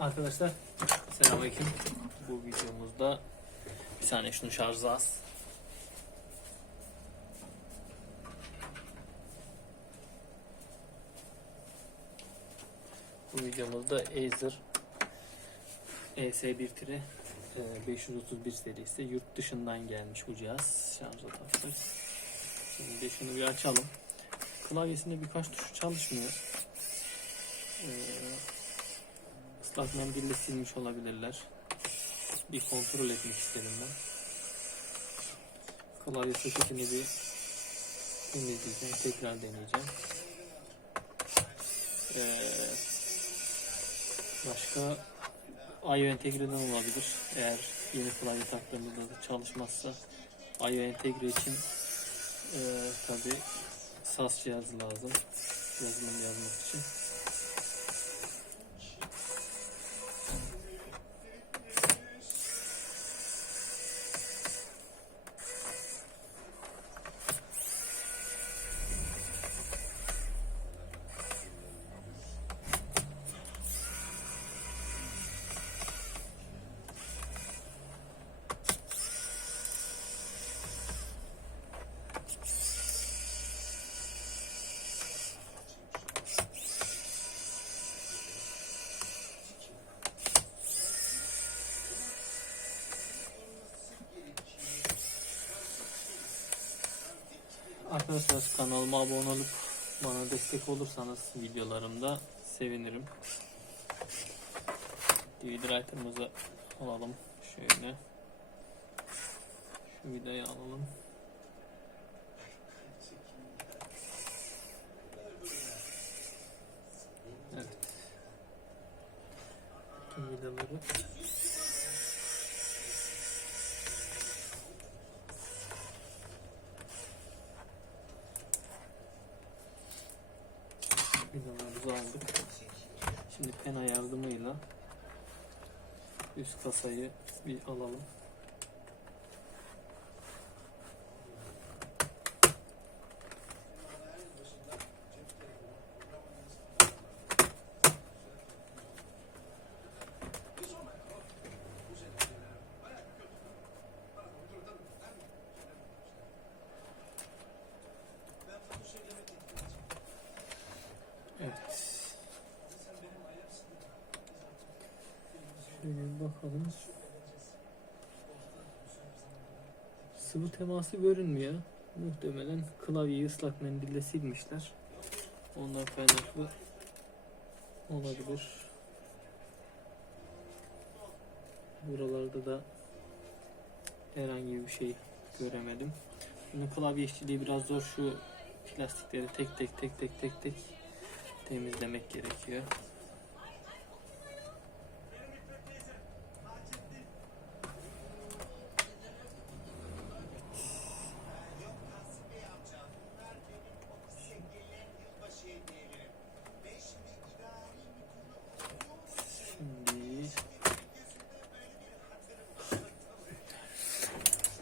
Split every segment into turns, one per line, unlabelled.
Arkadaşlar selamünaleyküm. Bu videomuzda bir saniye şunu şarjı az. Bu videomuzda Acer ES1 531 serisi yurt dışından gelmiş bu cihaz. Şarja taktık. Şimdi şunu bir açalım. Klavyesinde birkaç tuşu çalışmıyor. Ee, ıslak mendille silmiş olabilirler. Bir kontrol etmek istedim ben. Klavye soketini bir temizleyeceğim. Tekrar deneyeceğim. Ee, başka IO entegreden olabilir. Eğer yeni klavye taktığımızda da çalışmazsa IO entegre için e, tabi SAS cihazı lazım. Yazılım yazmak için. Arkadaşlar kanalıma abone olup bana destek olursanız videolarımda sevinirim. DVD writer'ımızı alalım şöyle. Şu vidayı alalım. Evet. Bütün vidaları vidalarımızı aldık. Şimdi pena yardımıyla üst kasayı bir alalım. Evet. Şöyle bir bakalım. Sıvı teması görünmüyor. Muhtemelen klavyeyi ıslak mendille silmişler. Ondan kaynaklı olabilir. Buralarda da herhangi bir şey göremedim. Bunun klavye işçiliği biraz zor. Şu plastikleri tek tek tek tek tek tek temizlemek gerekiyor.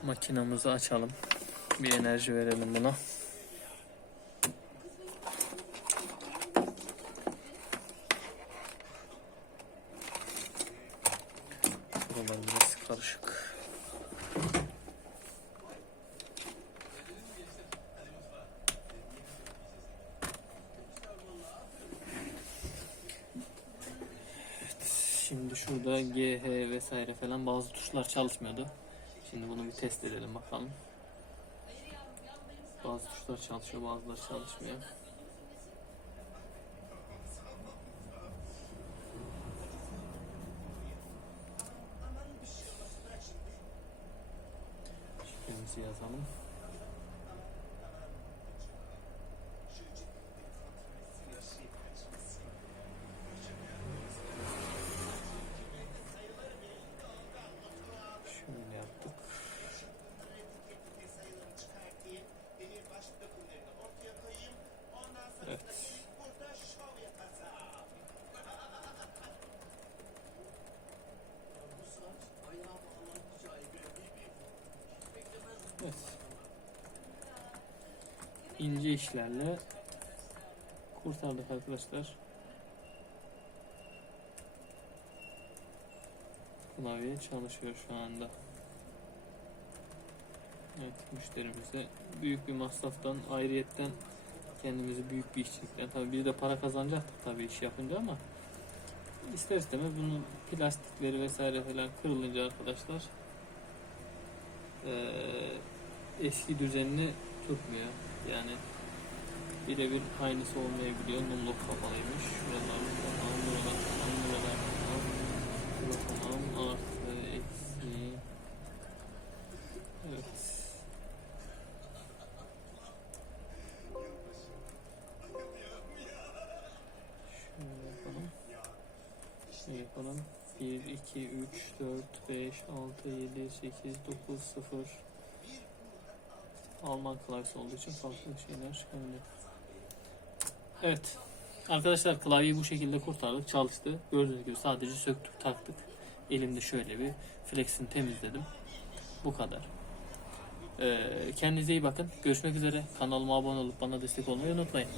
Makinamızı açalım. Bir enerji verelim buna. Buralar karışık. Şimdi şurada G, H vesaire falan bazı tuşlar çalışmıyordu. Şimdi bunu bir test edelim bakalım. Bazı tuşlar çalışıyor, bazıları çalışmıyor. Şifremizi yazalım. Şöyle yaptık. Evet. Evet. İnce işlerle kurtardık arkadaşlar. Klavye çalışıyor şu anda. Evet müşterimize büyük bir masraftan ayrıyetten kendimizi büyük bir işçilikten tabii bir de para kazanacaktık tabii iş yapınca ama ister istemez bunun plastikleri vesaire falan kırılınca arkadaşlar eee, eski düzenini tutmuyor. Yani birebir aynısı olmayabiliyor. Numlok kapalıymış. Şuralar tamam, buralar tamam, buralar tamam. Burası tamam, artı, eksi. Evet. Şöyle yapalım. Şey yapalım. 1, 2, 3, 4, 5, 6, 7, 8, 9, 0. Alman klavyesi olduğu için farklı şeyler öyle. Evet. Arkadaşlar klavyeyi bu şekilde kurtardık. Çalıştı. Gördüğünüz gibi sadece söktük taktık. Elimde şöyle bir flexini temizledim. Bu kadar. Ee, kendinize iyi bakın. Görüşmek üzere. Kanalıma abone olup bana destek olmayı unutmayın.